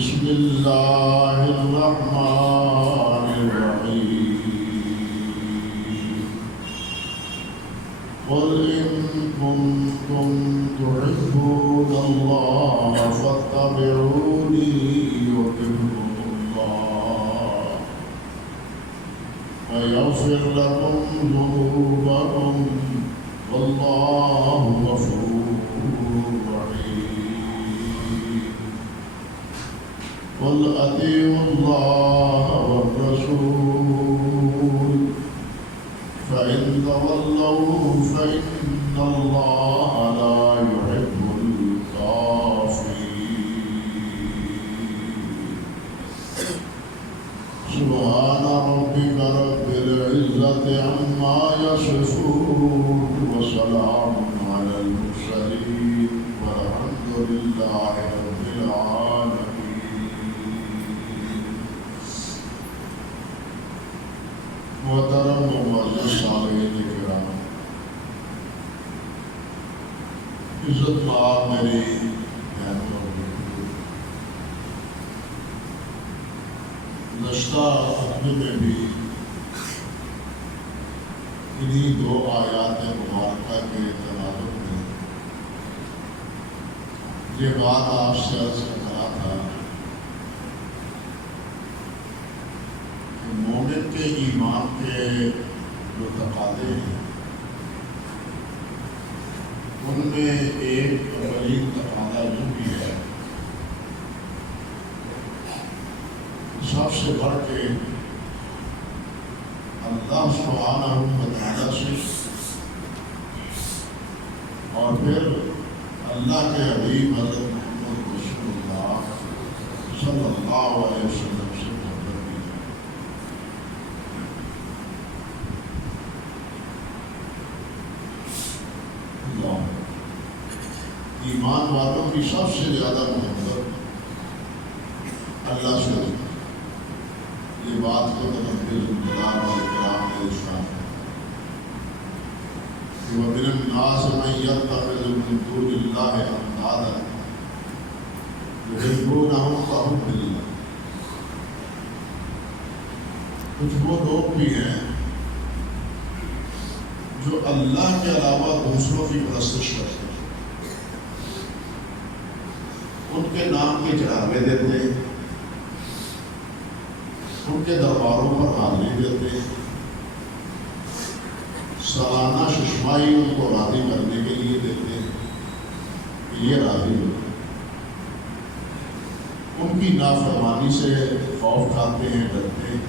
بسم اللہ الرحمن الرحیم قل ان کنتم تحبون اللہ فاتبعونی یحببکم اللہ ویغفر لکم ذنوبکم واللہ غفور رحیم قل اطیعوا اللہ والرسول فإن تولوا فإن اللہ لا يحب الكافرین سبحان ربك رب العزة عما يصفون وسلام على المرسلين والحمد لله رب العالمين. محترم و معزز سامعین کرام، عزت مآب میری بہنوں اور بھائیوں، گزشتہ خطبے میں بھی انہی دو آیات مبارکہ کے تناظر میں یہ بات آپ سے عرض کرا تھا کہ مومن کے ایمان کے جو تقاضے ہیں ان میں ایک اولین تقاضا جو بھی ہے، سب سے بڑھ کے اللہ سبحانہ و تعالیٰ سے اور پھر اللہ کے حبیب حضرت محمد رسول اللہ صلی اللہ علیہ وسلم سے محبت کی جائے۔ ایمان والوں کی سب سے زیادہ محبت اللہ سے ہوتی ہے۔ یہ بات کو تنبیہ الجلال والاکرام نے ارشاد ہے کہ وَمِنَ النَّاسِ مَن يَتَّخِذُ مِن دُونِ اللَّهِ أَندَادًا يُحِبُّونَهُمْ كَحُبِّ اللَّهِ۔ کچھ وہ لوگ بھی ہیں جو اللہ کے علاوہ دوسروں کی پرستش کرتے ہیں، ان کے نام کے چڑھاوے دیتے ہیں، ان کے درباروں پر حاضری دیتے ہیں، سالانہ ششمائی ان کو راضی کرنے کے لیے دیتے ہیں کہ یہ راضی ہو، ان کی نافرمانی سے خوف کھاتے ہیں، ڈرتے ہیں،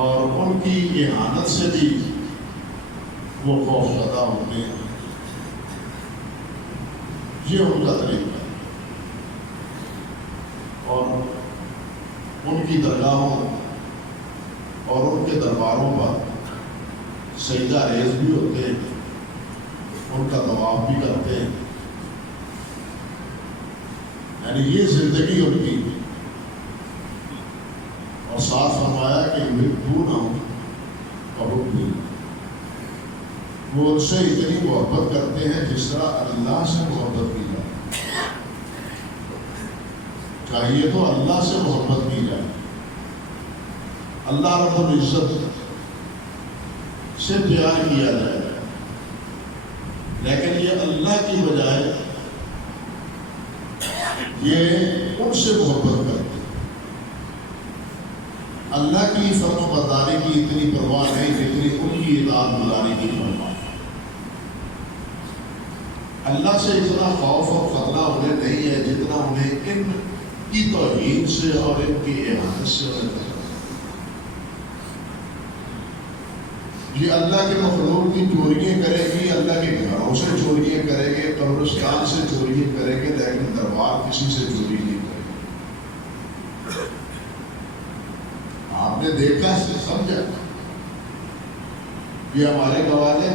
اور ان کی اہانت سے بھی وہ خوف زدہ ہوتے ہیں۔ یہ ان کا طریقہ ہے، اور ان کی درگاہوں اور ان کے درباروں پر سجدہ ریز بھی ہوتے ہیں، ان کا طواف بھی کرتے ہیں، یعنی یہ زندگی ان کی۔ اور ساتھ فرمایا کہ یحبونہم کحب اللہ، وہ ان سے اتنی محبت کرتے ہیں جس طرح اللہ سے محبت کی جائے۔ چاہیے تو اللہ سے محبت کی جائے، اللہ رب العزت سے پیار کیا جائے، لیکن یہ اللہ کی بجائے یہ ان سے محبت کرتے ہیں۔ اللہ کی فرما برداری کی اتنی پرواہ نہیں جتنی ان کی اطاعت گزاری کی پرواہ۔ اللہ سے اتنا خوف اور خطرہ انہیں نہیں ہے جتنا انہیں ان کی توہین سے اور ان کی اہانت سے انہیں خطرہ۔ یہ اللہ کے مخلوق کی چوریاں کرے گی، اللہ کے گھروں سے چوریاں کرے گے، قبرستان سے چوریاں کرے گے، لیکن دربار کسی سے چوری نہیں کرے گی۔ آپ نے دیکھا سمجھا، یہ ہمارے گوالے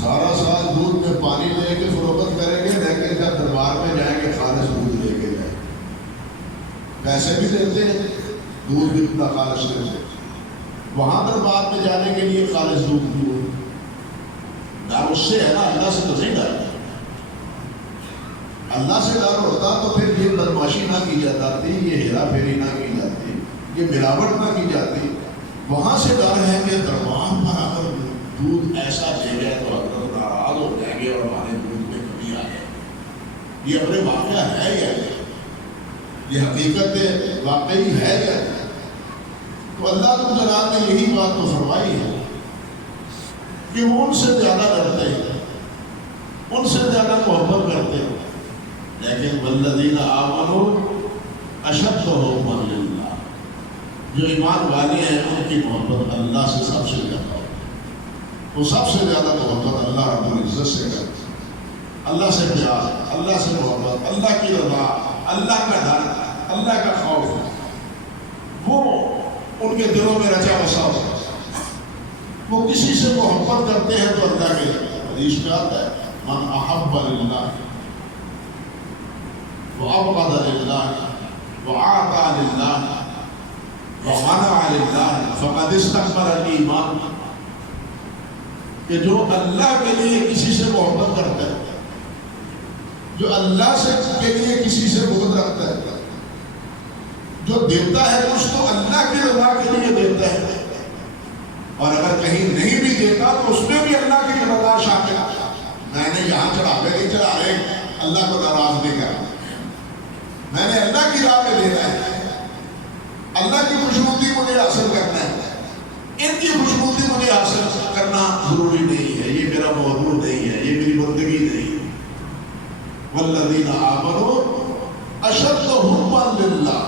سارا سال دودھ میں پانی لے کے فروخت کریں گے، لیکن جب دربار میں جائیں گے خالص دودھ لے کے جائیں گے، پیسے بھی دیتے ہیں، دودھ بھی اتنا خالص دیتے ہیں، وہاں دربار میں جانے کے لیے خالص دودھ بھی ہو، ڈر اس سے ہے نا، اللہ سے تو نہیں ڈر۔ اللہ سے ڈر ہوتا تو پھر یہ بدماشی نہ کی جاتی، یہ ہیرا پھیری نہ کی جاتی، یہ ملاوٹ نہ کی جاتی۔ وہاں سے ڈر ہے کہ دربار پر اگر دودھ ایسا دے گئے تو حضرت ناراض ہو جائیں گے اور ہمارے دودھ میں کمی آ جائے گی۔ یہ اپنے واقعہ ہے یا یہ حقیقت واقعی ہے یا تو اللہ تعالیٰ نے یہی بات تو فرمائی ہے کہ وہ ان سے زیادہ ڈرتے ہیں، ان سے زیادہ محبت کرتے ہیں، لیکن والذین آمنوا اشد حبا للہ، جو ایمان والے ہیں ان کی محبت اللہ سے سب سے زیادہ ہوتی ہے۔ وہ سب سے زیادہ محبت اللہ رب العزت سے کرتے ہیں، اللہ سے پیار، اللہ سے محبت، اللہ کی رضا، اللہ کا ڈر، اللہ کا خوف، وہ ان کے دلوں میں رچا بسا ہوتا ہے۔ وہ کسی سے محبت کرتے ہیں تو اللہ کے حدیث میں آتا ہے من احب للہ وابغض للہ وعاطى للہ ومنع للہ فقد استكمل الایمان، کہ جو اللہ کے لیے کسی سے محبت کرتا ہے، جو اللہ سے کے لیے کسی سے بغض رکھتا ہے، جو دیتا ہے کچھ تو اللہ کی رضا کے لیے دیتا ہے، اور اگر کہیں نہیں بھی دیتا تو اس میں بھی اللہ کی رضا شامل ہے۔ میں نے یہاں چڑھاوے نہیں چڑھا رہے اللہ کو ناراض نہیں کرنا، میں نے اللہ کی راہ میں دینا ہے، اللہ کی خوشنودی مجھے حاصل کرنا ہے۔ ان کی خوشنودی مجھے حاصل کرنا ضروری نہیں ہے، یہ میرا موضوع نہیں ہے، یہ میری بندگی نہیں ہے۔ والذین آمنوا اشد حبا للہ،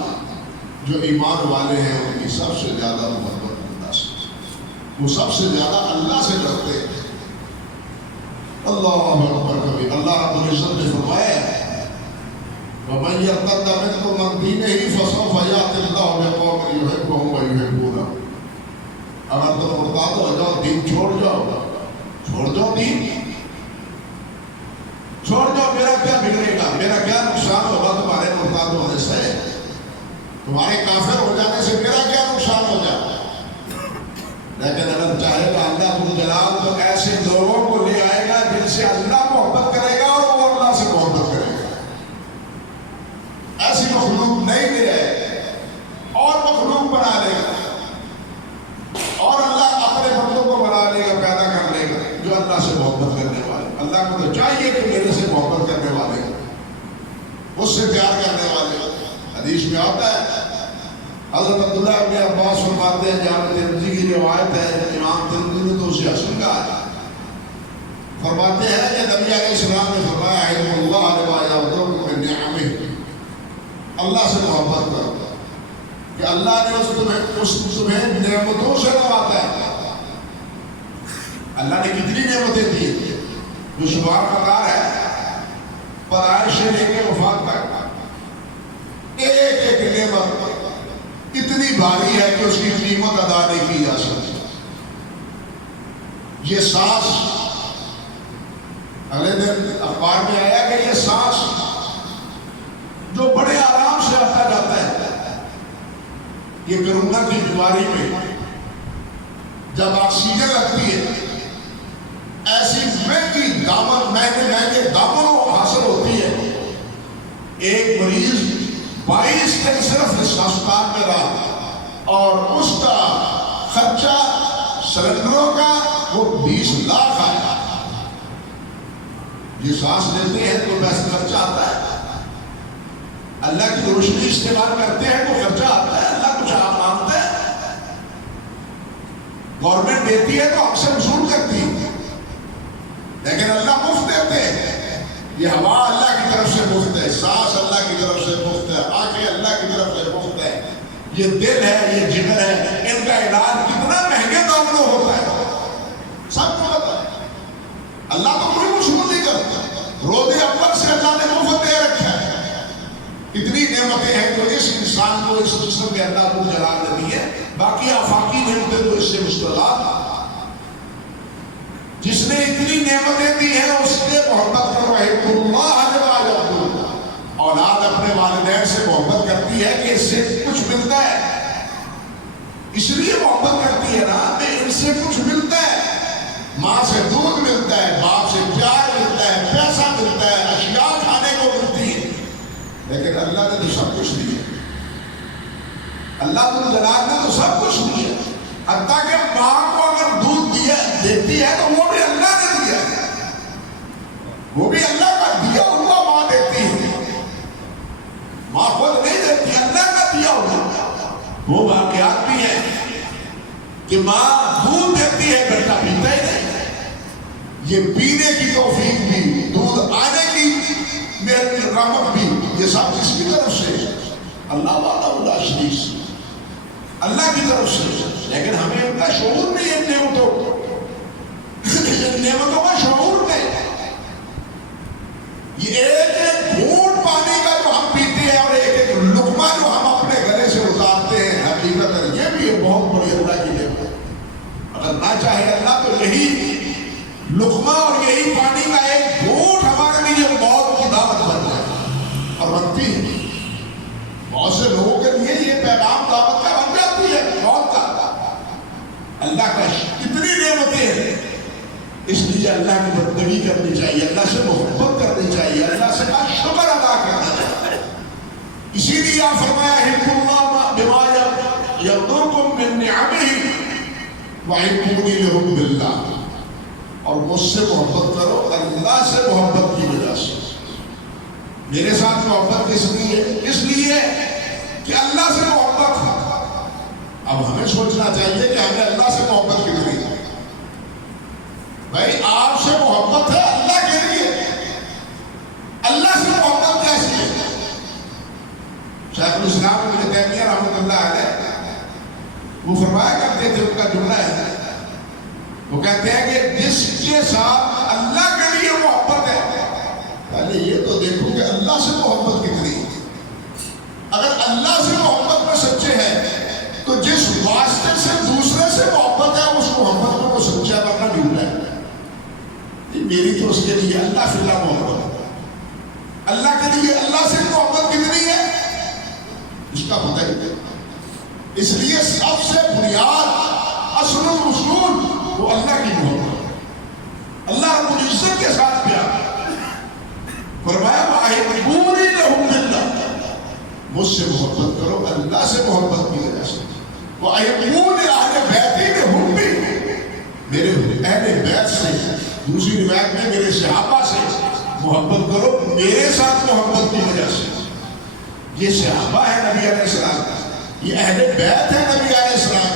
جو ایمان والے ہیں ان کی سب سے زیادہ محبت اللہ سے، وہ سب سے زیادہ اللہ سے ڈرتے ہیں۔ اللہ اکبر کبھی اللہ رب العزت نے فرمایا ہے وَمَن يَرْتَدَّ مِنْكُمْ عَنْ دِينِهِ فَسَوْفَ يَأْتِي اللَّهُ بِقَوْمٍ يُحِبُّهُمْ وَيُحِبُّونَهُ۔ اگر تم مرتد ہو جاؤ، دین چھوڑ جاؤ دین چھوڑ جاؤ، میرا کیا بگڑے گا، میرا کیا نقصان ہوگا تمہارے مرتد ہونے سے، تمہارے کافر ہو جانے سے میرا کیا نقصان ہو جائے؟ لیکن اگر چاہے گا اللہ ذو الجلال تو ایسے لوگوں کو لے آئے گا جن سے اللہ محبت کرے گا اور وہ اللہ سے محبت کرے گا۔ ایسی مخلوق نہیں لے آئے اور مخلوق بنا لے گا، اور اللہ اپنے بندوں کو بنا لے گا، پیدا کر لے گا جو اللہ سے محبت کرنے والے۔ اللہ کو تو چاہیے کہ میرے سے محبت کرنے والے، اس سے پیار کرنے والے۔ حدیث میں آتا ہے حضرت عبداللہ ابن عباس فرماتے ہیں، جامع ترمذی کی روایت ہے، امام ترمذی نے تو اسے حسن کہا ہے، فرماتے ہیں کہ نبی علیہ السلام نے فرمایا علم اللہ لما یعظم من نعمہ، اللہ سے محبت کرو کہ اللہ نے تمہیں نعمتوں سے نوازا ہے۔ اللہ نے کتنی نعمتیں دی جو شمار قدار ہے، پیدائش سے لے کے وفات تک ایک ایک نعمت اتنی بھاری ہے کہ اس کی قیمت ادا نہیں کی جا سکتی۔ یہ سانس، اگلے دن اخبار میں آیا کہ یہ سانس جو بڑے آرام سے آتا جاتا ہے، یہ کرونا کی بیماری میں جب آکسیجن لگتی ہے، ایسی مہنگی دامن، مہنگے دامنوں حاصل ہوتی ہے۔ ایک مریض 22 دن صرف ہسپتال میں رہا اور اس کا خرچہ سلنڈروں کا وہ 20 لاکھ آیا۔ یہ سانس لیتے ہیں تو پیسہ خرچہ آتا ہے، اللہ کی روشنی استعمال کرتے ہیں تو خرچہ آتا ہے، اللہ کچھ آپ مانگتا ہے، گورنمنٹ دیتی ہے تو ہم سے وصول کرتی ہے، لیکن اللہ مفت دیتے ہیں۔ یہ ہوا اللہ کی طرف سے مفت ہے، سانس اللہ کی طرف سے مفت ہے، آنکھیں اللہ کی طرف سے مفت ہے، یہ دل ہے، یہ جگر ہے، ان کا علاج کتنا مہنگے داموں ہوتا ہے، سب کو پتا ہے۔ اللہ تو کوئی وصول نہیں کرتا، روزے اول سے اللہ نے مفت دے رکھا ہے۔ اتنی نعمتیں ہیں جو اس انسان کو اس جسم کے اللہ کو جلا دیتی ہے، باقی آفاقی نعمتیں تو اس سے مستغل۔ جس نے اتنی نعمتیں دی ہیں اس سے محبت کرو، اللہ اولاد اپنے والدین سے محبت کرتی ہے کہ اس سے کچھ ملتا ہے، اس لیے محبت کرتی ہے نا کہ ان سے کچھ ملتا ہے، ماں سے دودھ ملتا ہے، باپ سے پیار ملتا ہے، پیسہ ملتا ہے، اشیاء کھانے کو ملتی لیکن اللہ نے تو سب کچھ دیا. اللہ جلال نے تو سب کچھ دیا. حتیٰ کہ ماں کو اگر دودھ دیتی ہے تو وہ بھی اللہ نے دیا ہے. وہ بھی اللہ کا دیا ہوا ماں دیتی ہے. ماں خود نہیں دیتی، اللہ کا دیا ہوا. وہ واقعات بھی ہیں کہ ماں دودھ دیتی ہے، بیٹا پیتا ہی نہیں. یہ پینے کی توفیق بھی، دودھ آنے کی رحمت بھی، یہ سب کس کی طرف سے؟ اللہ وحدہ لا شریک سے، اللہ کی طرف سے. لیکن ہمیں ان کا شعور نہیں ہے. نعمتوں کا شعور نہیں. یہ ایک ایک گھونٹ پانی کا جو ہم پیتے ہیں اور ایک ایک لقمہ جو ہم اپنے گلے سے اتارتے ہیں، حقیقت یہ بھی ایک بہت بڑی اللہ کی نعمت ہے. اگر نہ چاہے اللہ تو یہی لقمہ اور یہی پانی کا ایک گھونٹ ہمارے لیے موت کی دعوت بن جائے اور بنتی ہے. بہت سے لوگوں کے لیے یہ پیغام دعوت کا بن جاتی ہے موت کا. اللہ کا کتنی نعمتیں ہیں. اس لیے اللہ کی بندگی کرنی چاہیے، اللہ سے محبت کرنی چاہیے، اللہ سے کا شکر ادا کرنا چاہیے. اسی لیے آپ فرمایا حب اللہ بما یغدرکم من نعمہ وحبونی لحب اللہ. اور مجھ سے محبت کرو اللہ سے محبت کی وجہ سے. میرے ساتھ محبت کس لیے؟ اس لیے کہ اللہ سے محبت ہے. اب ہمیں سوچنا چاہیے کہ ہمیں اللہ سے محبت کتنی ہے. بھائی آپ سے محبت ہے اللہ کے لیے، اللہ سے محبت کیسی ہے؟ شیخ الاسلام ابن تیمیہ رحمۃ اللہ علیہ وہ فرمایا کرتے تھے، ان کا جملہ ہے، وہ کہتے ہیں کہ جس کے ساتھ اللہ کے لیے محبت ہے، پہلے یہ تو دیکھو کہ اللہ سے محبت کتنی ہے. اگر اللہ سے محبت میں سچے ہیں تو جس واسطے سے دوسرے سے محبت ہے اس محبت میں وہ سچا کرنا ڈھونڈا ہے. میری تو اس کے لیے اللہ فی اللہ محبت ہے. اللہ کے لیے اللہ سے محبت کتنی ہے اس کا پتہ ہی نہیں. اس لیے سب سے بنیاد اصل و اصول وہ اللہ کی محبت، اللہ رب العزت کے ساتھ پیار. فرمایا وَأَحِبُّونِي لَحُبِّ اللَّهِ، مجھ سے محبت کرو اللہ سے محبت کی وجہ سے. وَأَحِبُّونِي أَهْلَ بَيْتِي لَحُبِّي، میرے اہل بیت سے. دوسری روایت میں میرے صحابہ سے محبت کرو میرے ساتھ محبت کی وجہ سے. یہ صحابہ ہے نبی علیہ السلام، یہ اہل بیت ہے نبی علیہ السلام،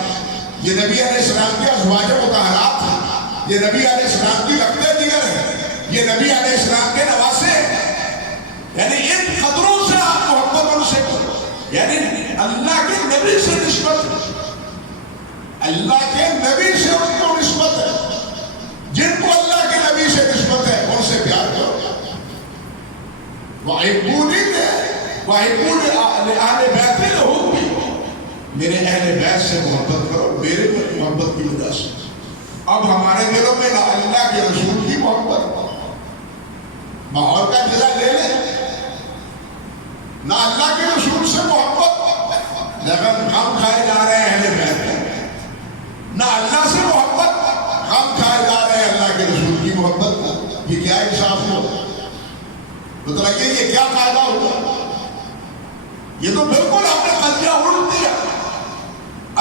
یہ نبی علیہ السلام کے ازواج مطہرات ہیں، یہ نبی علیہ السلام کی لقبے دیگر ہیں، یہ نبی علیہ السلام کے نواسے ہیں. یعنی ان قدروں سے آپ محبت ان سے کرو. یعنی اللہ کے نبی سے نسبت، اللہ کے نبی سے ان کو نسبت ہے. جن کو اللہ کے نبی سے نسبت ہے ان سے پیار کرو. وَحِبُّونِي لِأَهْلِ بَيْتِي لَحُبِّي، میرے اہل بیت سے محبت کرو میرے محبت کی وجہ سے. اب ہمارے دلوں میں نہ اللہ کے رسول کی محبت، ماحول کا جزا لے لیں، نہ اللہ کے رسول سے محبت، لیکن ہم کھائے جا رہے ہیں اہل بیت میں. نہ اللہ سے محبت، ہم کھائے جا رہے ہیں اللہ کے رسول کی محبت. یہ کیا انصاف ہوا؟ بتائیے یہ کیا فائدہ ہوگا؟ یہ تو بالکل ہم نے قضیہ الٹ دیا.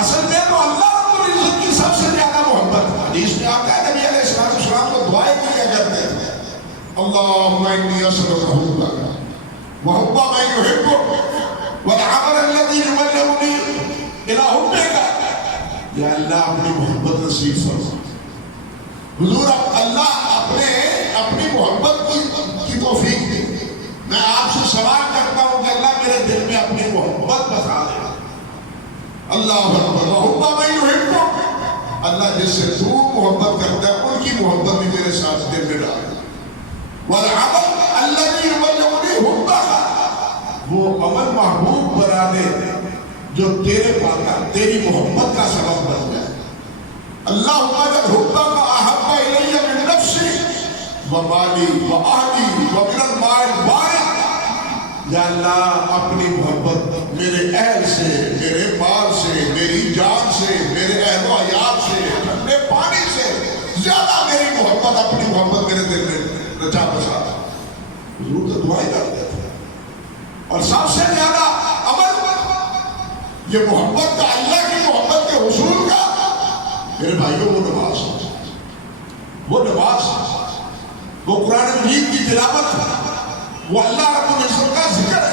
اصل میں تو اللہ رب العزت کی سب سے زیادہ محبت ہے. حدیث میں آتا ہے نبی علیہ السلام کو دعائیں کیا کرتے ہیں، اللہم انی اسألک حبک وحب من یحبک والعمل الذی یبلغنی الی حبک. یا اللہ اپنی محبت نصیب فرما. حضور اللہ اپنی محبت کی توفیق دے. میں آپ سے سوال کرتا ہوں کہ اللہ میرے دل میں اپنی محبت بسا دے. اللہ اکبر. وحب من یحبک، اللہ جس سے تو محبت کرتا ہے ان کی محبت بھی میرے ساتھ دل میں ڈال. والعمل الذی یبلغنی حبک، وہ عمل محبوب بنا دے جو تیرے پاس تیری محبت کا سبب بن جائے. اللہم اجعل حبک احب الی من نفسی ومالی واہلی ومن الماء الوارد. یا اللہ اپنی محبت میرے اہل سے، میرے مال سے، میری جان سے، میرے اہل و عیال سے، ٹھنڈے پانی سے زیادہ میری محبت، اپنی محبت میرے دل میں رچا بسا. حضور تو دعائیں کرتے تھے اور سب سے زیادہ عمل یہ محبت کا، اللہ کی محبت کے حصول کا، میرے بھائیوں وہ نماز، وہ نماز، وہ قرآن مجید کی تلاوت، وہ اللہ رب العزت کا ذکر ہے۔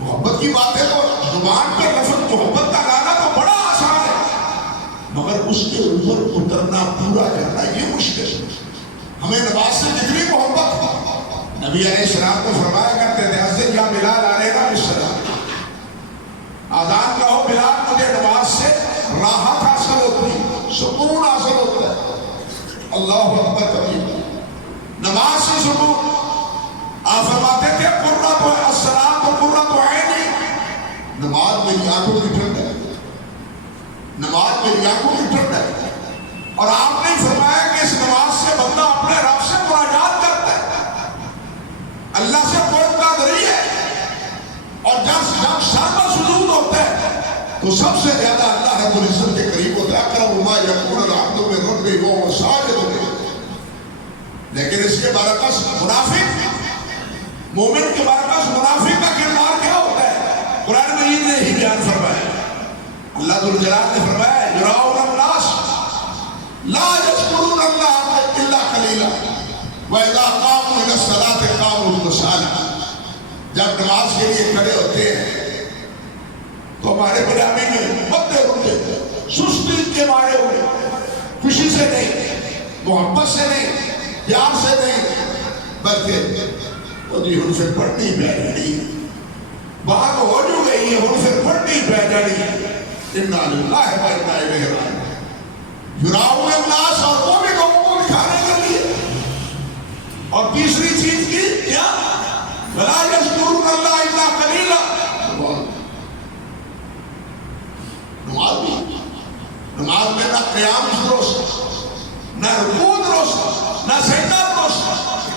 محبت کی بات ہے تو زبان پر لفظ محبت کا لانا تو بڑا آسان ہے، مگر اس کے اوپر اترنا، پورا کرنا یہ مشکل ہے۔ ہمیں نماز سے جتنی محبت، نبی علیہ السلام کو فرمایا کرتے تھے حضرت یا بلال علینا بالسلام، آذان کہو بلال مجھے نماز سے راحت حاصل ہوتی ہے، سکون حاصل ہوتا ہے۔ اللہ اکبر کبیر، نماز سے سکون۔ آپ فرماتے تھے قرۃ الصلاۃ قرۃ عینی، نماز میری آنکھوں کی ٹھنڈ ہے، نماز میری آنکھوں کی ٹھنڈ ہے۔ اور آپ نے فرمایا کہ اس نماز سے بندہ اپنے رب سے مناجات کرتا ہے، اللہ سے کوئی قادری ہے۔ اور جب سر پر سجود ہوتا ہے تو سب سے زیادہ اللہ رب العزت کے قریب ہوتا ہے، اقرب ما یکون العبد من ربہ وہو ساجد۔ لیکن اس کے برعکس منافق، مومن کے برعکس منافق کا کردار کیا ہوتا ہے؟ قرآن مجید نے ہی بیان فرمایا، اللہ ذوالجلال نے فرمایا یراؤن الناس لا یذکرون اللہ الا قلیلا واذا قاموا الی الصلاۃ قاموا کسالى۔ جب نماز کے لیے کھڑے ہوتے ہیں تو ہمارے پجامے میں مدے ہوتے، سستی کے مارے ہوئے، خوشی سے نہیں، محبت سے نہیں، پیار سے نہیں، بلکہ وہ جی ہن سے پڑھنی پہ جانی، بات ہو جو گئی ہے ہن سے پڑھنی پہ جانی۔ انا للہ و انا الیہ راجعون۔ یراؤن الناس، اور وہ بھی لوگوں کو دکھانے کے لیے۔ اور تیسری چیز کی کیا؟ ولا یذکرون اللہ الا قلیلا۔ نماز میں نہ قیام درست، نہ رکوع درست، نہ سجدہ درست،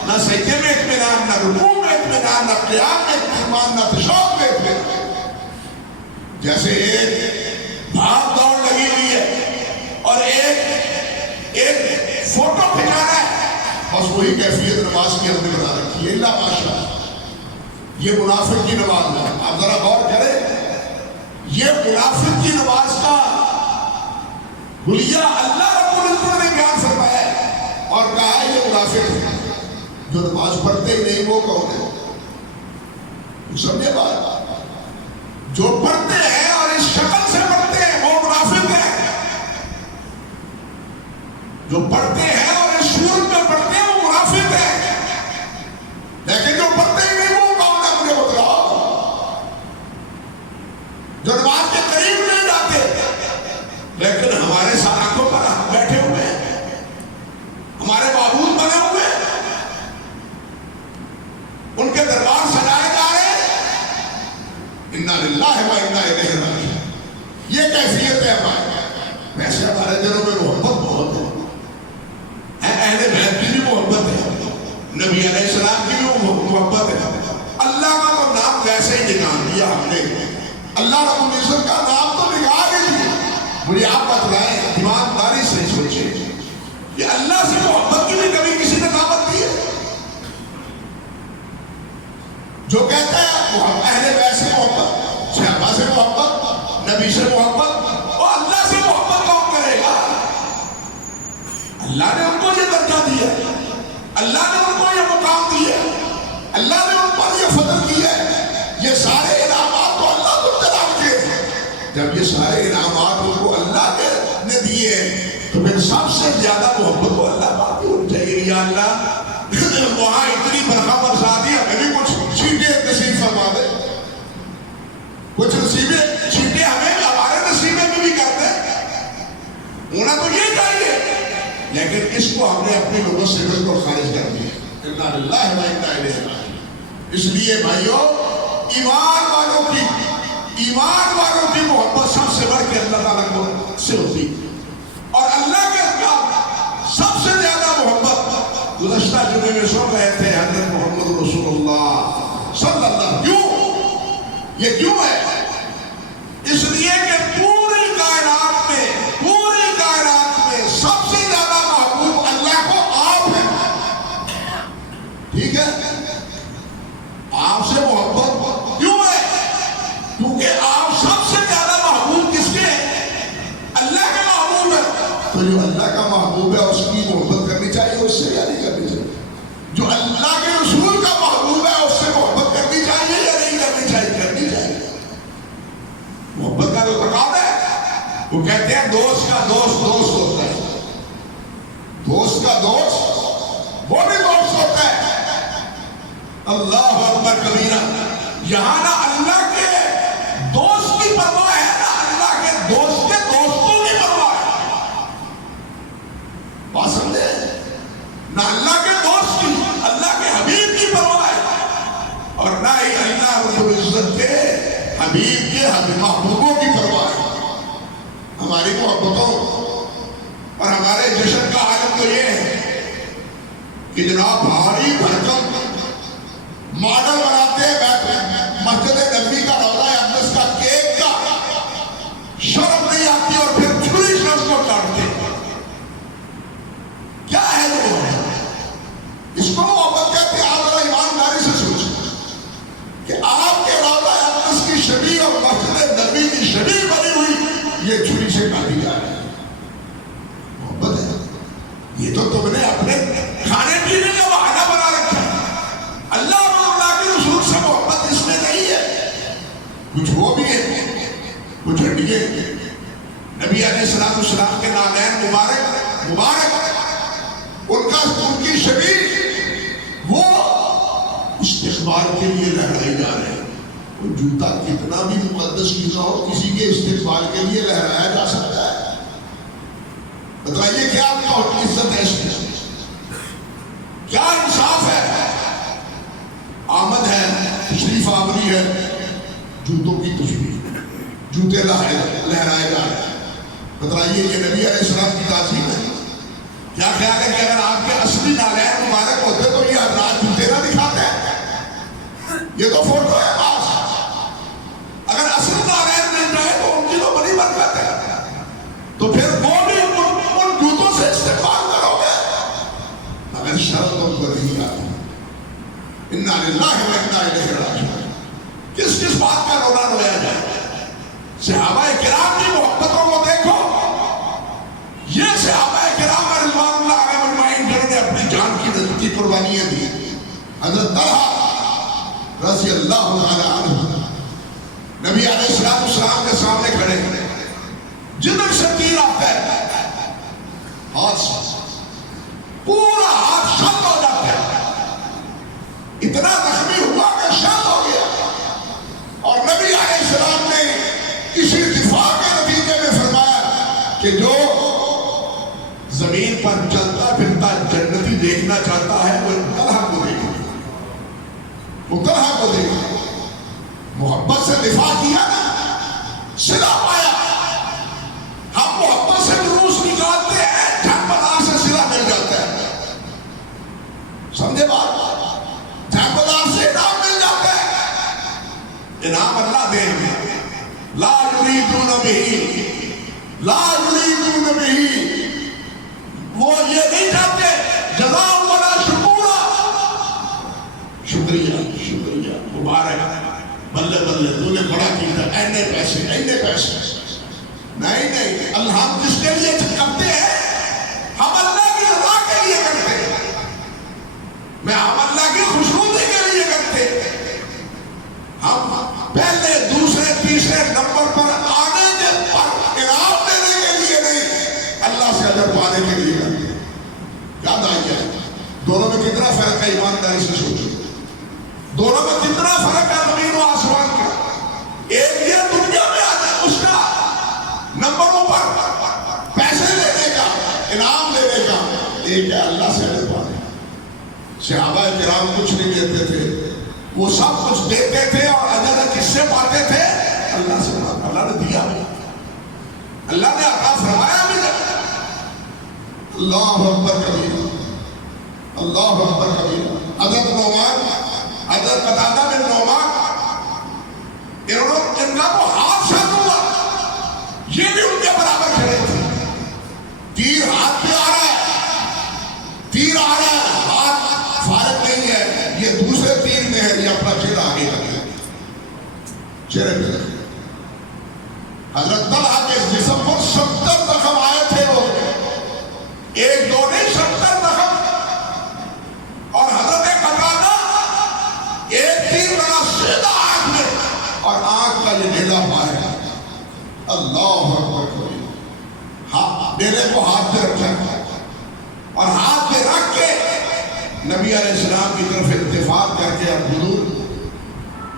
نہ سجدے میں اطمینان، نہ رکوع میں اطمینان، نہ قیام میں اطمینان، نہ تشہد میں اطمینان۔ جیسے ایک بھاگ دوڑ لگی ہوئی ہے اور ایک فوٹو کھچانا ہے، بس وہی کیفیت نماز کی ہم نے بنا رکھی ہے۔ اللہ ماشاءاللہ، یہ منافق کی نماز ہے۔ آپ ذرا غور کریں، یہ منافق کی نماز کا حلیہ اللہ رب العزت نے بیان فرمایا ہے اور کہا ہے یہ منافق ہے جو نماز پڑھتے ہی نہیں۔ وہ کون ہے؟ سمجھے بات؟ جو پڑھتے ہیں اور اس شکل سے پڑھتے ہیں وہ منافق ہیں، جو پڑھتے ہیں اور اس صورت میں پڑھتے ہیں وہ منافق ہیں۔ لیکن جو پڑھتے ہی نہیں وہ کون ہے؟ مجھے بتلاؤ۔ جو نماز کے قریب نہیں جاتے لیکن ہمارے ساتھ آنکھوں پر بیٹھے ہوئے ہیں، ہمارے معبود بنے ہوئے ہیں، ان کے دربار سجائے جا رہے ہیں۔ انا للہ و انا الیہ راجعون۔ یہ کیفیت ہے ہماری۔ ویسے ہمارے دلوں میں محبت بہت ہے، اہل بیت کی بھی محبت ہے، نبی علیہ السلام کی بھی محبت ہے۔ اللہ کا تو نام ویسے ہی نکال دیا ہم نے، اللہ رب العزت کا نام تو نکال ہی دیا۔ مجھے آپ بتلائیں ایمانداری سے سوچیں کہ اللہ سے محبت کی بھی کبھی کسی نے دعوت دی ہے؟ جو کہتا ہے اہل بیت سے محبت، صحابہ سے محبت، نبی سے محبت، اور اللہ سے محبت کون کرے گا؟ اللہ نے ان کو یہ درجہ دیا، اللہ نے ان کو یہ مقام دیا، اللہ نے ان پر یہ فضل کیا ہے۔ یہ سارے انعامات تو اللہ ذوالجلال کے ہیں۔ جب یہ سارے انعامات ان کو اللہ نے دیے تو پھر سب سے زیادہ محبت کو اللہ باقی ہونی چاہیے۔ یا اللہ وہاں اتنی برکت برسا دی، ہمیں بھی کچھ چھینٹیں نصیب فرما دے، کچھ نصیبیں چھینٹیں ہمیں ہمارے نصیبیں میں بھی کر دے، ہونا تو یہ چاہیے۔ لیکن اس کو ہم نے اپنی لوگوں سے بالکل خارج کر دیا۔ انا للہ و انا الیہ راجعون۔ اس لیے بھائیو، ایمان والوں کی محبت سب سے بڑھ کے اللہ تعالیٰ سے ہوتی ہے، اور اللہ کے ساتھ سب سے زیادہ محبت گزشتہ جمعے میں سن رہے تھے حضرت محمد رسول اللہ صلی اللہ علیہ وسلم۔ کیوں؟ یہ کیوں ہے؟ اس لیے کہ پوری کائنات میں سب سے زیادہ محبوب اللہ کو آپ ہیں۔ ٹھیک ہے، آپ سے محبت اس کی محبت کرنی چاہیے اس سے یا نہیں کرنی چاہیے؟ جو اللہ کے رسول کا محبوب ہے اس سے محبت کرنی چاہیے یا نہیں کرنی چاہیے؟ کرنی چاہیے۔ محبت کا تو تقاضا ہے۔ وہ کہتے ہیں دوست کا دوست دوست ہوتا ہے، دوست کا دوست وہ بھی دوست ہوتا ہے۔ اللہ اکبر کبیرہ۔ یہاں نہ اللہ کے دوست کی پرواہ ہے، نہ اللہ کے دوست کے دوستوں کی پرواہ ہے۔ بات سمجھے؟ نہ اللہ کے دوست کی، اللہ کے حبیب کی پرواہ ہے، اور نہ ہی اللہ رب العزت کے حبیب کے محبوبوں کی پرواہ ہے۔ ہماری محبتوں اور ہمارے جشن کا عالم تو یہ ہے کہ جناب بھاری بھرکم ماڈل بناتے ہیں مسجد نبوی کا، روضہ اقدس کا، کیک کا، شرم نہیں آتی اور پھر چھری سے اس کو کاٹتے ہیں۔ کیا ہے وہ؟ اس کو محبت کہتے ہیں۔ آپ ذرا ایمانداری سے سوچیں کہ آپ کے روضہ اقدس کی شبیہ اور مسجد نبوی کی شبیہ بنی ہوئی یہ چھری سے کاٹی جا رہی ہے۔ محبت ہے یہ تو تم نے اپنے کھانے پینے کا بہانہ بنا رکھا ہے۔ اللہ اور اللہ کے رسول سے محبت اس میں نہیں ہے۔ کچھ وہ بھی ہے، کچھ ہٹیے۔ نبی علیہ السلام کے نالین مبارک ان کی شبیہ وہ استقبال کے لیے لہرائی جا رہے ہیں۔ وہ جوتا کتنا بھی مقدس کیوں نہ ہو، کسی کے استقبال کے لیے لہرایا جا سکتا ہے۔ بتائیے کیا عزت ہے اس میں؟ کیا انصاف ہے؟ آمد ہے، تشریف آوری ہے، جوتوں کی تشریف، جوتے لہرائے جا رہے ہیں۔ بتائیے یہ نبی علیہ السلام کی تعظیم ہے؟ کیا خیال ہے کہ اگر آپ کے اصلی نالین مبارک ہوتے تو یہ حضرات جوتے نہ دکھاتے ہیں؟ یہ تو فوٹو ہے پاس۔ اگر اصل نالین مل جائے تو ان کی تو بڑی برکت ہے، تو پھر وہ بھی ان جوتوں سے استقبال کرو گے۔ مگر شرط تم کو نہیں آتی۔ انا للہ و انا الیہ راجعون۔ کس کس بات کا رونا رویا جائے؟ صحابہ کرام کی محبتوں کو دیکھو۔ یہ صحابہ کرام رضوان اللہ علیہم اجمعین جنہوں نے اپنی جان کی قربانیاں دی۔ حضرت طلحہ رضی اللہ تعالی عنہ نبی علیہ السلام کے سامنے کھڑے ہیں، جدھر سے تیر آتا ہے ہاتھ سے پورا ہاتھ شل ہو جاتا ہے، اتنا زخمی ہوا کہ شل ہو گیا، اور نبی علیہ السلام نے اسی دفاع کے نتیجے میں فرمایا کہ جو زمین پر چلتا پھرتا جنتی دیکھنا چاہتا ہے وہ طلحہ کو دیکھے، وہ طلحہ کو دیکھے۔ محبت سے دفاع کیا نا، صلہ پایا۔ ہم محبت سے جلوس نکالتے ہیں، جھنپلار سے صلہ مل جاتا ہے۔ سمجھے بات؟ جھنپلار سے انعام مل جاتا ہے۔ انعام اللہ دے ہمیں۔ لا یریدون بہ، لا یریدون بہ، وہ یہ نہیں چاہتے جزاء ولا شکورا، شکریہ شکریہ مبارک، بلے بلے تو نے بڑا کیا، اینے پیسے اینے پیسے۔ نہیں نہیں، اللہ ہم جس کے لیے کرتے ہیں ہم اللہ کی رضا کے لیے کرتے ہیں، میں ہم اللہ کی خوشنودی کے لیے کرتے ہیں۔ ہم پہلے دوسرے تیسرے نمبر پر آنے کے پر انعام دینے کے لیے نہیں، اللہ سے اجر پانے کے لیے کرتے ہیں۔ یاد آئیے دونوں میں کتنا فرق ہے؟ ایمانداری سے سوچو، دونوں میں کتنا فرق ہے زمین و آسمان کا۔ ایک یہ دنیا میں آنا اس کا نمبروں پر پیسے لینے کا، انعام لینے کا، ایک ہے اللہ سے اجر پانے۔ صحابہ کرام کچھ نہیں دیتے تھے، وہ سب کچھ دیتے تھے، اور اجر کس سے پاتے تھے؟ اللہ سے۔ اللہ نے دیا، اللہ نے عطا فرمایا بھی۔ اللہ اکبر کبیرہ، اللہ اکبر کبیرہ۔ حضرت نعمان، حضرت قتادہ بن نعمان، ان کا تو ہاتھ شل ہوا، یہ بھی ان کے برابر کھڑے تھے۔ تیر ہاتھ پہ آ رہا ہے، تیر آ رہا ہے، ہاتھ فارغ نہیں ہے، یہ دوسرے تیر میں ہے، یہ اپنا چہرہ آگے رکھے، چہرے پہ رکھے۔ حضرت طلحہ کے جسم پر 70 زخم آئے تھے، وہ ایک ایک دو نہیں 70 زخم، اور حضرت قتادہ ایک تیر لگا سیدھا آنکھ میں، اور آنکھ کا یہ ڈھیلا پایا. اللہ اکبر. ڈیلے کو ہاتھ پہ رکھا اور ہاتھ پہ رکھ کے نبی علیہ السلام کی طرف التفات کر کے اب حضور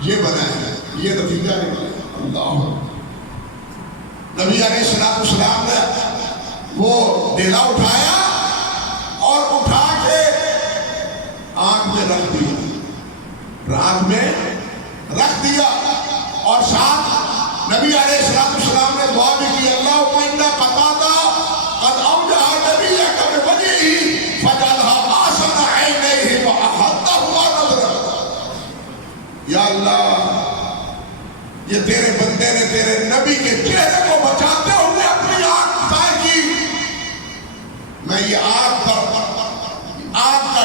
یہ بنایا، یہ نتیجہ نکلا. اللہ نبی علیہ السلام نے وہ ڈیلا اٹھایا اور اٹھا کے آنکھ میں رکھ دیا، آنکھ میں رکھ دیا، اور ساتھ نبی علیہ السلام نے دعا بھی کی. اللہم انا قتادہ قد اوجع نبیک بوجهه فجعلها احسن عینیہ واحدہ نظرہ. یا اللہ یہ تیرے بندے نے تیرے نبی کے چہرے کو بچاتے ہوئے اپنی آنکھ ضائع کی. میں یہ آنکھ کا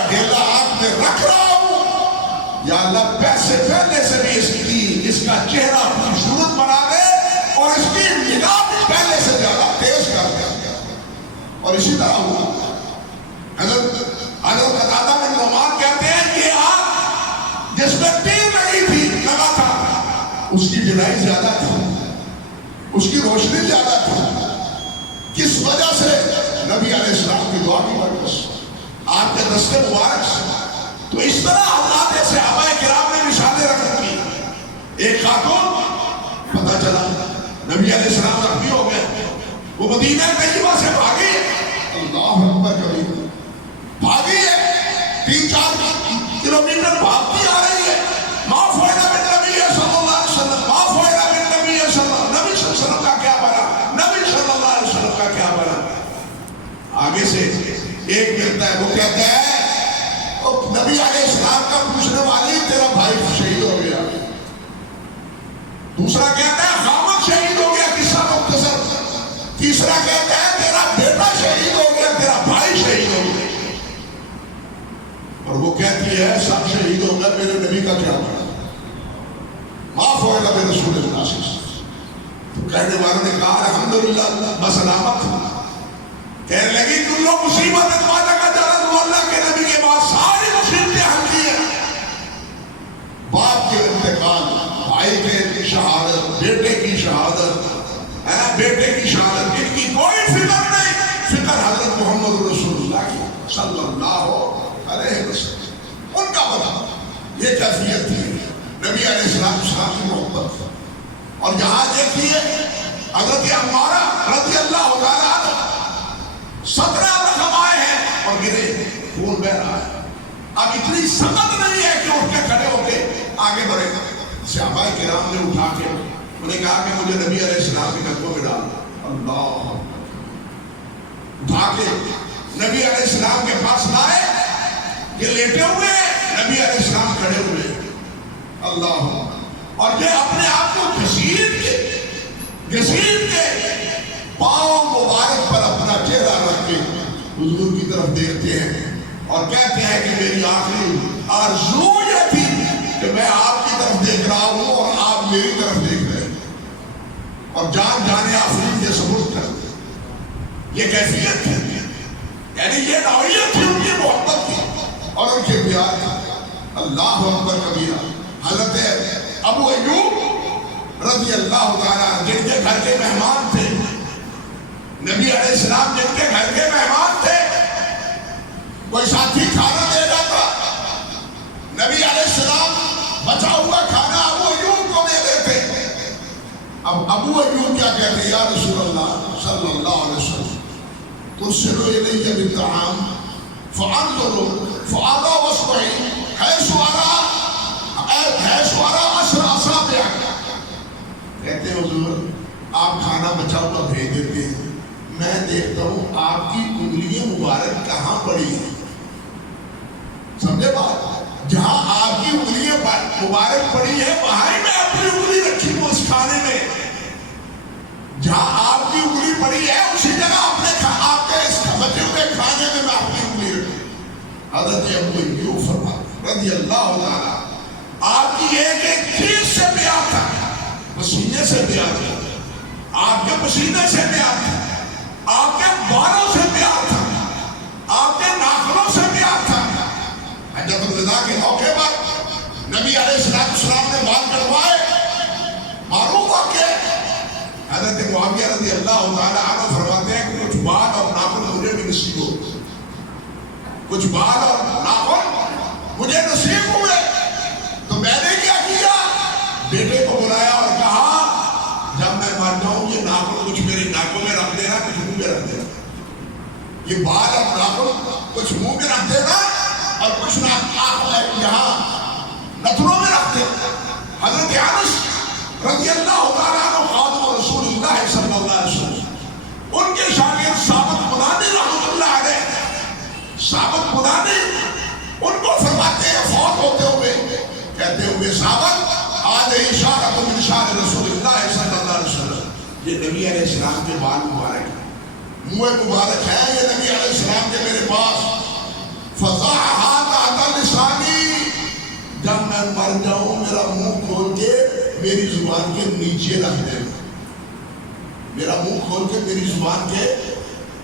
ڈھیلا آنکھ میں رکھ رہا ہوں. یا اللہ پیسے پہلے سے بھی اس کا چہرہ اپنی صورت بنا دے اور اس کی نگاہ بھی پہلے سے زیادہ تیز کر دے. اور اسی طرح ہوا. حضرت قتادہ بن نعمان کہتے ہیں یہ آنکھ جس میں تیر نہیں تھی لگا تھا، اس کی بینائی زیادہ تھی، اس کی روشنی زیادہ تھی. کس وجہ سے؟ نبی علیہ السلام کی دعا کی برکت سے، آپ کے دست مبارک سے. تو اس طرح حضرات صحابہ کرام نے مثالیں رکھ دی. ایک خاتون پتہ چلا نبی علیہ السلام زخمی ہو گئے، وہ مدینہ طیبہ سے بھاگی. اللہ اکبر کبیر. بھاگی ہے 3-4 کلومیٹر بھاگتی آ رہی ہے. معاف ہوئے بالنبی صلی اللہ علیہ وسلم، معاف ہوئے بالنبی صلی اللہ علیہ وسلم کا کیا بنا، نبی صلی اللہ علیہ وسلم کا کیا بنا. آگے سے ایک ملتا ہے، وہ کہتا ہے نبی علیہ السلام کا پوچھنے والی تیرا بھائی شہید ہو گیا. دوسرا کہتا ہے خامد شہید ہو گیا، قصہ مختصر. تیسرا کہتا ہے تیرا بیٹا شہید ہو گیا، تیرا بھائی شہید ہو گیا. اور وہ کہتی ہے سب شہید ہو گیا، میرے نبی کا کیا بنا. معاف ہوئے گا میرے رسول اللہ سے. کہنے والوں نے کہا الحمدللہ بسلامت. کہنے لگی تم لوگ مصیبت اتوانا کا جانا تو اللہ کے نبی کے بعد ساری مصیبتیں حل کی ہیں. باپ کے انتقال، بھائی کے شہادت، بیٹے کی شہادت، بیٹے کی شہادت، ان کی کوئی فکر نہیں. فکر حضرت محمد رسول اللہ کی صلی اللہ علیہ وسلم. ان کا بتا یہ کیفیت تھی نبی علیہ السلام کی محبت. اور یہاں دیکھیے حضرت عمارہ رضی اللہ تعالیٰ 17 زخم آئے ہیں اور گرے، خون بہ رہا ہے. اب اتنی سخت نہیں ہے کہ اٹھ کے کھڑے ہو کے آگے بڑھے. صحابہ کرام نے اٹھا کے انہوں نے کہا کہ مجھے نبی علیہ السلام کے قدموں میں ڈال. اللہ اٹھا کے نبی علیہ السلام کے پاس لائے. یہ لیٹے ہوئے، نبی علیہ السلام کھڑے ہوئے. اللہ اور یہ اپنے آپ کو گھسیٹ کے پاؤں مبارک پر اپنا چہرہ رکھ کے حضور کی طرف دیکھتے ہیں اور کہتے ہیں کہ میری آخری آرزو یہ تھی کہ میں آپ کی طرف دیکھ رہا ہوں اور آپ میری طرف دیکھ رہے ہیں. اور جان جانے آفرین کے ثبوت کر یہ کیفیت ہے، یعنی یہ نوعیت تھی ان کی محبت کی اور ان کے پیار کی. اللہ اکبر کبیرہ. حضرت ابو ایوب رضی اللہ تعالیٰ جن کے گھر کے مہمان تھے، نبی علیہ السلام جن کے گھر کے مہمان تھے، کوئی ساتھی کھانا دے جاتا، نبی علیہ السلام بچا ہوا کھانا ابو ایوب کو دے دیتے. اب ابو ایوب کیا کہتے ہیں یا رسول اللہ صلی اللہ علیہ وسلم ترسلوا الی بالطعام فانظر فاضا واصبعي حيث ارى عشر اصابع. کہتے ہیں حضور آپ کھانا بچا ہوا بھیج دیتے ہیں، میں دیکھتا ہوں آپ کی انگلیاں مبارک کہاں پڑی ہیں. سمجھے بات؟ جہاں آپ کی انگلیاں مبارک پڑی ہیں وہاں ہی میں اپنی انگلی رکھی ہوں اس کھانے میں. جہاں آپ کی انگلی پڑی ہے اسی جگہ آپ کے اس بچے ہوئے کھانے میں اپنی انگلی رکھی. حضرت ابو ایوب فرماتے رضی اللہ تعالیٰ آپ کی ایک چیز سے پیار تھا، پسینے سے پیار تھا، آپ کے پسینے سے پیار تھا، آپ کے بالوں سے پیار تھا. موقع پر نبی علیہ السلام نے بال کٹوائے. معروف واقعہ حضرت معاویہ رضی اللہ تعالیٰ عنہ فرماتے ہیں کہ کچھ بال اور ناخن مجھے بھی نصیب ہو, کچھ بال اور ناخن مجھے نصیب ہوئے. تو میں نے کیا کیا, بیٹے کو بلایا اور کہا جب میں مر جاؤں یہ ناخن کچھ میری ناکوں میں رکھ دینا, کچھ منہ میں رکھ دینا. یہ بال اور ناخن کچھ منہ میں رکھ دینا اور کچھ یہاں نتنوں میں رکھ دینا. حضرت انس رضی اللہ تعالیٰ عنہ خادم رسول اللہ صلی اللہ علیہ وسلم, ان کے شاگرد ثابت بنانی رحمۃ اللہ علیہ, ثابت بنانی ان کو فرماتے ہیں فوت ہوتے ہوئے, کہتے ہوئے ثابت آج اشارت من اشار رسول اللہ صلی اللہ علیہ وسلم, یہ نبی علیہ السلام کے بال مبارک ہیں, منہ مبارک ہے یہ نبی علیہ السلام کے میرے پاس. فضاحا تحت لسانی, جب میں مر جاؤں میرا منہ کھول کے میری زبان کے نیچے رکھ دینا, میرا منہ کھول کے میری زبان کے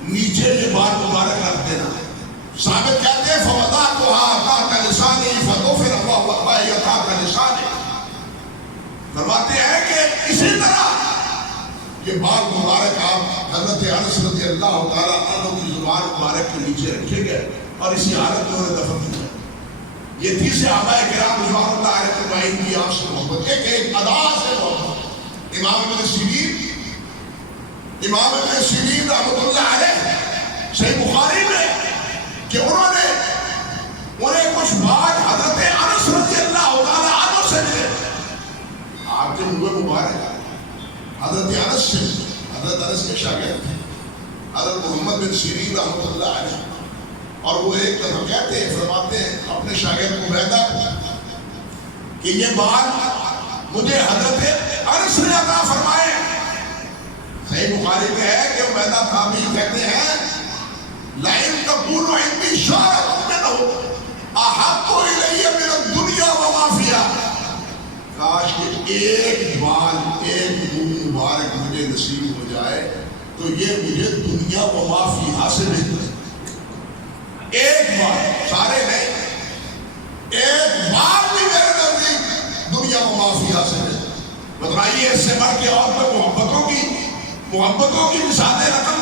نیچے یہ بال مبارک رکھ دینا. ثابت کہتے ہیں فوضعتها تحت لسانی فغفر الله ما تحت لسانی, فرماتے ہیں کہ اسی طرح یہ بال مبارک آپ حضرت انس رضی اللہ تعالیٰ عنہ کی زبان مبارک کے نیچے رکھے گئے اور اسی حالت میں انہیں دفن کیا. یہ تھی صحابہ کرام رضوان اللہ علیہ اجمعین کی آپ سے محبت, ایک ادا سے محبت. امام ابن سیرین رحمۃ اللہ علیہ صحیح بخاری میں کہ انہیں کچھ بات حضرت انس رضی اللہ تعالیٰ عنہ سے ملے. آپ کے منہ مبارک حضرت انس سے, حضرت انس کے شاگرد تھے حضرت محمد بن سیرین رحمۃ اللہ علیہ, اور وہ ایک دفعہ کہتے ہیں فرماتے ہیں اپنے شاگرد کو بیدا کہ یہ بات مجھے حضرت انس نے عطا فرمائے. صحیح بخاری میں ہے کہ عبیدہ تابعی کہتے ہیں لئن تکون عندی شارۃ منہ احب الی من الدنیا وما فیہا, کاش کہ ایک بال ایک منہ مبارک مجھے نصیب ہو جائے تو یہ مجھے دنیا وما فیہا سے بہتر ہے. ایک بار, سارے نہیں, ایک بار بھی میرے نزدیک دنیا وما فیہا سے بہتر. بتائیے اس سے بڑھ کے اور کوئی محبتوں کی مثالیں رقم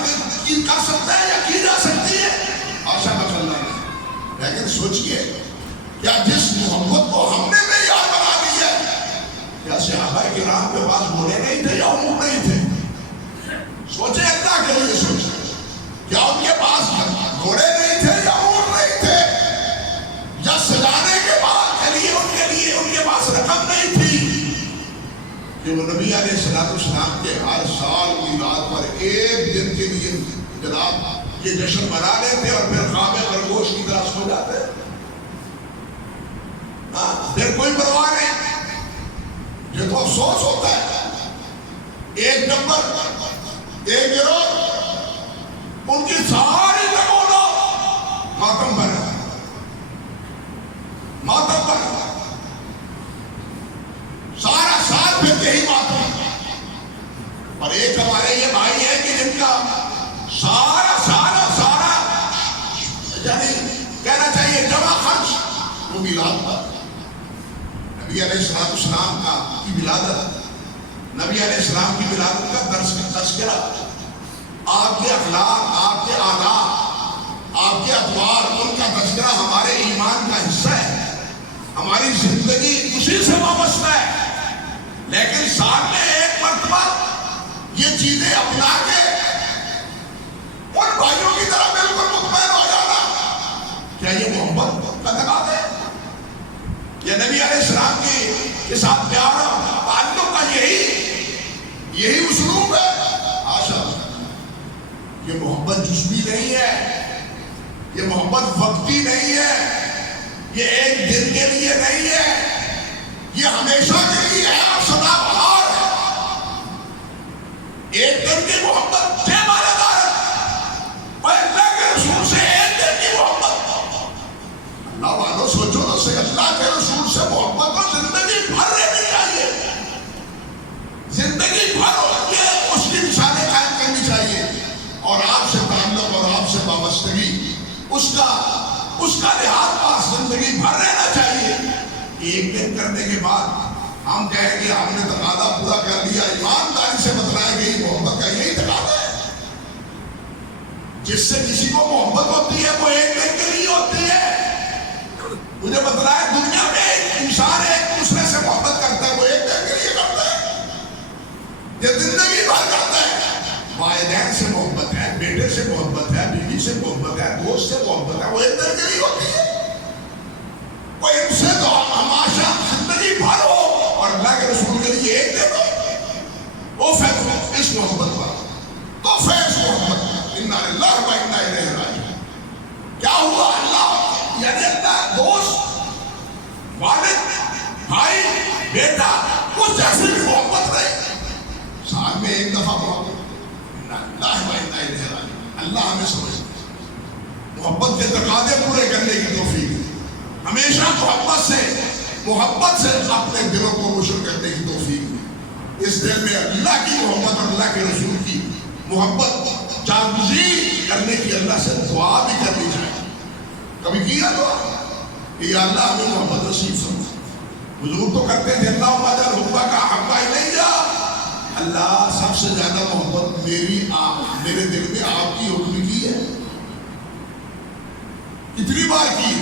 کر سکتا ہے یا کی جا سکتی ہے؟ آشا اللہ نے. لیکن سوچئے کیا جس محبت کو ہم نے معیار بنا دی ہے, کیا صحابہ کرام کے پاس گھوڑے نہیں تھے یا اونٹ نہیں تھے؟ سوچیں اللہ کے لیے سوچیں, کیا ان کے پاس گھوڑے نہیں تھے یا اونٹ نہیں تھے, یا سجانے کے بعد ان کے پاس رقم نہیں تھی کہ وہ نبی علیہ السلام کے ہر سال میلاد پر ایک دن کے لیے جناب یہ جشن منا لیتے اور پھر خواب خرگوش کی طرح سو جاتے, پھر کوئی پرواہ نہیں. یہ تو افسوس ہوتا ہے. ایک نمبر ایک گروہ ان کی ساری تکونوں ماتم پر سارا سال پھر یہی ماتم. اور ایک ہمارے یہ بھائی ہیں کہ جن کا سارا یعنی کہنا چاہیے جمع خرچ وہ میلاد پر, نبی علیہ السلام کا کی ولادت, نبی علیہ السلام کی ولادت کا تذکرہ, آپ کے اخلاق, آپ کے آداب, آپ کے اطوار, ان کا تذکرہ ہمارے ایمان کا حصہ ہے. ہماری زندگی اسی سے وابستہ ہے. لیکن سال میں ایک مرتبہ یہ چیزیں اپنا کے ان بھائیوں کی طرح بالکل مطمئن ہو جانا, کیا یہ محبت کا تقاضا ہے؟ یہ نبی علیہ السلام کے ساتھ پیار تعلق کا یہی اسلوب ہے؟ آشا, یہ محبت جزوی نہیں ہے, یہ محبت وقتی نہیں ہے, یہ ایک دن کے لیے نہیں ہے, یہ ہمیشہ کے لیے ہے اور سدا بہار ہے. ایک دن کی محبت سے مانا دار ہے, اور اللہ کے رسول سے ایک دن کی محبت. اللہ والوں سوچو تو سے اللہ کے رسول سے محبت کو زندگی بھر رہنی چاہیے, زندگی بھر اس کی مثالیں قائم کرنی چاہیے. اور آپ سے تعلق اور آپ سے وابستگی اس کا اس کا لحاظ پاس زندگی بھر رہنا چاہیے. ایک دن کرنے کے بعد ہم کہیں کہ ہم نے تقاضا پورا کر لیا. ایمانداری سے بتلائیں گے محبت کا یہی تقاضا ہے. جس سے کسی کو محبت ہوتی ہے وہ ایک دن کے لیے ہوتی ہے. مجھے بتلائے دنیا میں انسان ایک دوسرے سے محبت کرتا ہے وہ ایک دن کے لیے کرتا ہے یہ زندگی بھر کرتا ہے. والدین سے محبت ہے, بیٹے سے محبت ہے, بیوی سے محبت ہے, دوست سے محبت ہے, وہ ایک دن کے لیے ہوتی ہے. وہ ان سے تو ہمیشہ زندگی بھر ہو اور اللہ کے رسول کے لیے ایک دن ہو. وہ فیض اس محبت پر تو فیض محبت انا للہ و انا الیہ راجعون. کیا ہوا؟ اللہ یعنی اللہ دوست والد بھائی بیٹا اس جیسی بھی محبت رہے ساتھ میں ایک دفعہ محبت. اللہ و انا الیہ راجعون. اللہ ہمیں سمجھتا محبت کے تقاضے پورے کرنے کی توفیق, ہمیشہ محبت سے اپنے دلوں کو روشن کرنے کی توفیق. اس دل میں اللہ کی محبت اور اللہ کے رسول کی محبت جاگزی کرنے کی اللہ سے دعا بھی کرنی چاہیے. کبھی کیا دعا کہ یا اللہ ہمیں محبت نصیب فرما. حضور تو کرتے تھے اللہ وجل حبا کا حبا الیہ. اللہ سب سے زیادہ محبت میرے دل میں آپ کی حکم کی ہے. کتنی بار کی؟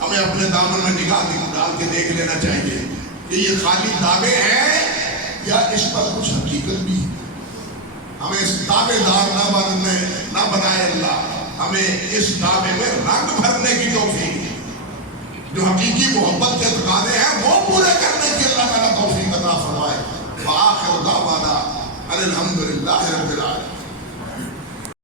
ہمیں اپنے دامن میں نگاہ ڈال کے دیکھ لینا چاہیے کہ یہ خالی دعوے ہیں یا اس پر کچھ حقیقت بھی ہے. ہمیں اس دعوے دار نہ بنائے اللہ. ہمیں اس دعوے میں رنگ بھرنے کی توفیق, جو حقیقی محبت کے تقاضے ہیں وہ پورے کرنے کی اللہ تعالیٰ توفیق عطا فرمائے. وآخر دعوانا ان الحمد للہ رب العالمین.